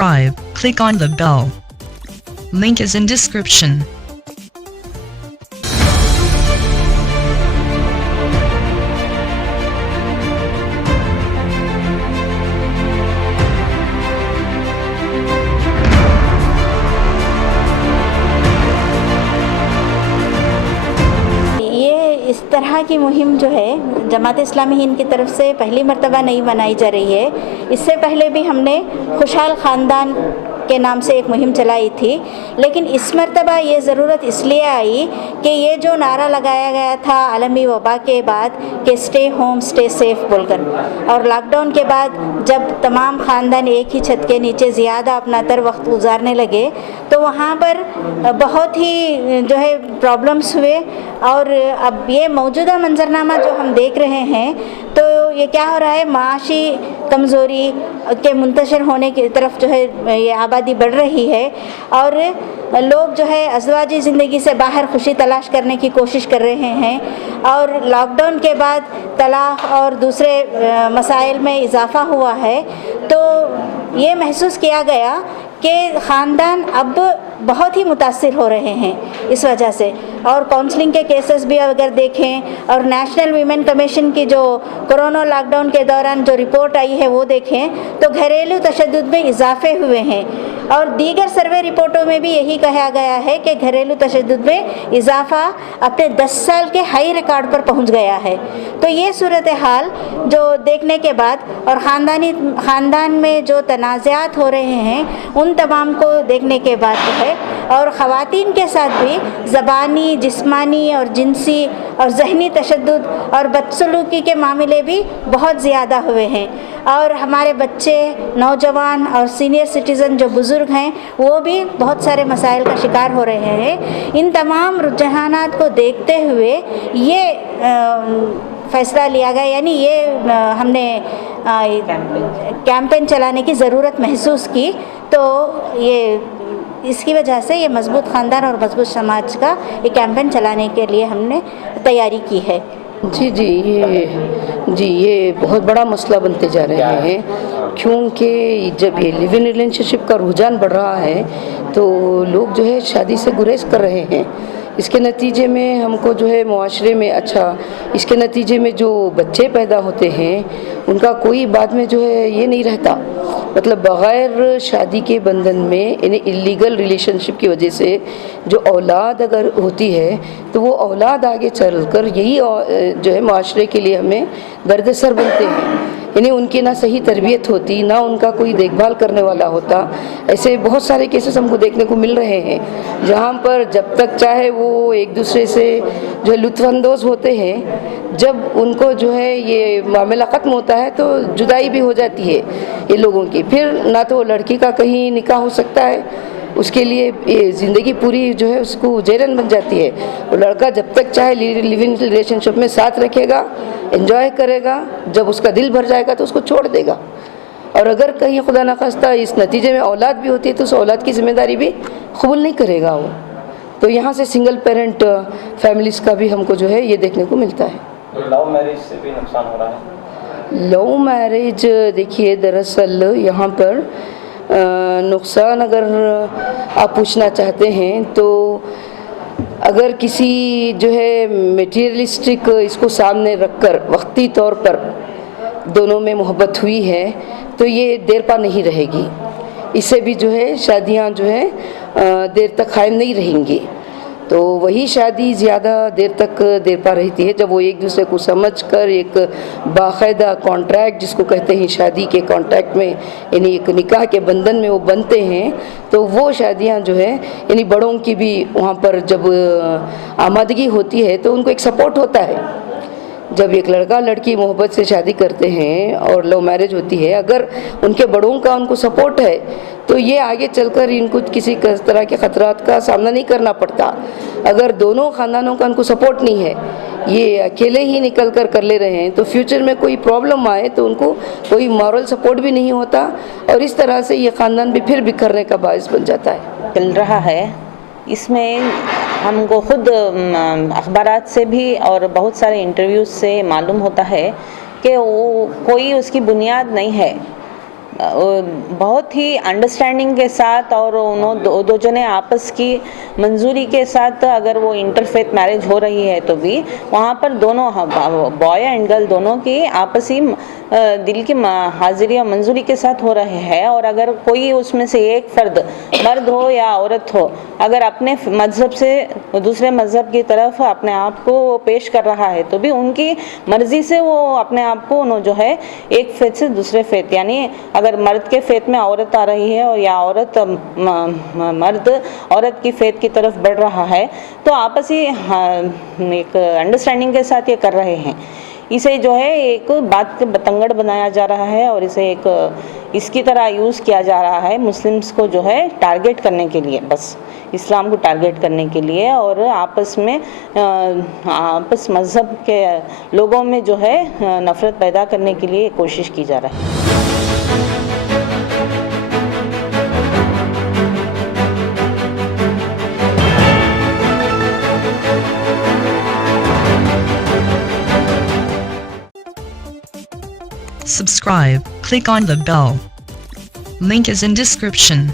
subscribe, click on the bell. Link is in description. इस तरह की मुहिम जो है जमात इस्लामी हिंद की तरफ से पहली मर्तबा नहीं बनाई जा रही है। इससे पहले भी हमने खुशहाल ख़ानदान के नाम से एक मुहिम चलाई थी, लेकिन इस मर्तबा ये ज़रूरत इसलिए आई कि ये जो नारा लगाया गया था आलमी वबा के बाद कि स्टे होम स्टे सेफ बोलकर, और लॉकडाउन के बाद जब तमाम ख़ानदान एक ही छत के नीचे ज़्यादा अपना तर वक्त गुजारने लगे तो वहाँ पर बहुत ही जो है प्रॉब्लम्स हुए। और अब ये मौजूदा मंजरनामा जो हम देख रहे हैं तो ये क्या हो रहा है, माशी कमज़ोरी के मुंतशिर होने की तरफ जो है ये आबादी बढ़ रही है और लोग जो है अज़वाजी ज़िंदगी से बाहर खुशी तलाश करने की कोशिश कर रहे हैं। और लॉकडाउन के बाद तलाक़ और दूसरे मसाइल में इजाफ़ा हुआ है, तो ये महसूस किया गया कि ख़ानदान अब बहुत ही मुतासिर हो रहे हैं इस वजह से। और काउंसलिंग के केसेस भी अगर देखें और नेशनल वीमेन कमीशन की जो कोरोना लॉकडाउन के दौरान जो रिपोर्ट आई है वो देखें तो घरेलू तशद्दुद में इजाफे हुए हैं। और दीगर सर्वे रिपोर्टों में भी यही कहा गया है कि घरेलू तशद्दुद में इजाफा अपने 10 साल के हाई रिकॉर्ड पर पहुंच गया है। तो ये सूरत हाल जो देखने के बाद और ख़ानदान में जो तनाज़ात हो रहे हैं उन तमाम को देखने के बाद जो है, और ख़वातीन के साथ भी ज़बानी, जिस्मानी और जिनसी और ज़हनी तशद्दुद और बदसलूकी के मामले भी बहुत ज़्यादा हुए हैं। और हमारे बच्चे, नौजवान और सीनियर सिटीज़न जो बुज़ुर्ग हैं वो भी बहुत सारे मसाइल का शिकार हो रहे हैं। इन तमाम रुझानात को देखते हुए ये फ़ैसला लिया गया, यानी ये हमने कैंपेन चलाने की ज़रूरत महसूस की। तो ये इसकी वजह से ये मजबूत ख़ानदान और मजबूत समाज का ये कैंपेन चलाने के लिए हमने तैयारी की है। जी ये बहुत बड़ा मसला बनते जा रहे हैं, क्योंकि जब ये लिव इन रिलेशनशिप का रुझान बढ़ रहा है तो लोग जो है शादी से गुरेज कर रहे हैं। इसके नतीजे में हमको जो है मुआशरे में इसके नतीजे में जो बच्चे पैदा होते हैं उनका कोई बाद में जो है ये नहीं रहता, मतलब बग़ैर शादी के बंधन में इन्हें इलीगल रिलेशनशिप की वजह से जो औलाद अगर होती है तो वो औलाद आगे चलकर यही जो है मुआशरे के लिए हमें दर्दसर बनते हैं। यानी उनकी ना सही तरबियत होती, ना उनका कोई देखभाल करने वाला होता। ऐसे बहुत सारे केसेस हमको देखने को मिल रहे हैं जहाँ पर जब तक चाहे वो एक दूसरे से जो है लुत्फ़अंदोज़ होते हैं, जब उनको जो है ये मामला ख़त्म होता है तो जुदाई भी हो जाती है ये लोगों की। फिर ना तो लड़की का कहीं निकाह हो सकता है, उसके लिए ये ज़िंदगी पूरी जो है उसको जैरन बन जाती है। वो लड़का जब तक चाहे लिव इन रिलेशनशिप में साथ रखेगा, एंजॉय करेगा, जब उसका दिल भर जाएगा तो उसको छोड़ देगा। और अगर कहीं खुदा न खास्ता इस नतीजे में औलाद भी होती है तो उस औलाद की ज़िम्मेदारी भी कबूल नहीं करेगा वो। तो यहाँ से सिंगल पेरेंट फैमिलीज़ का भी हमको जो है ये देखने को मिलता है। लव मैरिज से भी नुकसान हो रहा है? लव मैरिज देखिए, दरअसल यहाँ पर नुकसान अगर आप पूछना चाहते हैं तो अगर किसी जो है मटेरियलिस्टिक इसको सामने रखकर वक्ती तौर पर दोनों में मोहब्बत हुई है तो ये देर पा नहीं रहेगी। इससे भी जो है शादियां जो है देर तक कायम नहीं रहेंगी। तो वही शादी ज़्यादा देर तक देर पा रहती है जब वो एक दूसरे को समझकर एक बाकायदा कॉन्ट्रैक्ट जिसको कहते हैं शादी के कॉन्ट्रैक्ट में, यानी एक निकाह के बंधन में वो बनते हैं। तो वो शादियां जो है यानी बड़ों की भी वहाँ पर जब आमादगी होती है तो उनको एक सपोर्ट होता है। जब एक लड़का लड़की मोहब्बत से शादी करते हैं और लव मैरिज होती है, अगर उनके बड़ों का उनको सपोर्ट है तो ये आगे चलकर इनको किसी तरह के ख़तरात का सामना नहीं करना पड़ता। अगर दोनों ख़ानदानों का उनको सपोर्ट नहीं है, ये अकेले ही निकल कर ले रहे हैं, तो फ्यूचर में कोई प्रॉब्लम आए तो उनको कोई मॉरल सपोर्ट भी नहीं होता और इस तरह से ये ख़ानदान भी फिर बिखरने का बायस बन जाता है। चल रहा है इसमें हमको खुद अखबारात से भी और बहुत सारे इंटरव्यूज़ से मालूम होता है कि वो कोई उसकी बुनियाद नहीं है। बहुत ही अंडरस्टैंडिंग के साथ और उन्होंने दो जने आपस की मंजूरी के साथ अगर वो इंटरफेथ मैरिज हो रही है तो भी वहाँ पर दोनों बॉय एंड गर्ल दोनों की आपसी दिल की हाजिरी और मंजूरी के साथ हो रहे हैं। और अगर कोई उसमें से एक फर्द मर्द हो या औरत हो अगर अपने मजहब से दूसरे मजहब की तरफ अपने आप को पेश कर रहा है तो भी उनकी मर्जी से वो अपने आप को जो है एक फेथ से दूसरे फेथ, यानी अगर मर्द के फेथ में औरत आ रही है और या औरत मर्द औरत की फेथ की तरफ बढ़ रहा है तो आपसी एक अंडरस्टैंडिंग के साथ ये कर रहे हैं। इसे जो है एक बात के बतंगड़ बनाया जा रहा है और इसे एक इसकी तरह यूज़ किया जा रहा है मुस्लिम्स को जो है टारगेट करने के लिए, बस इस्लाम को टारगेट करने के लिए और आपस में आपस मज़हब के लोगों में जो है नफ़रत पैदा करने के लिए कोशिश की जा रही है। Subscribe, click on the bell. Link is in description.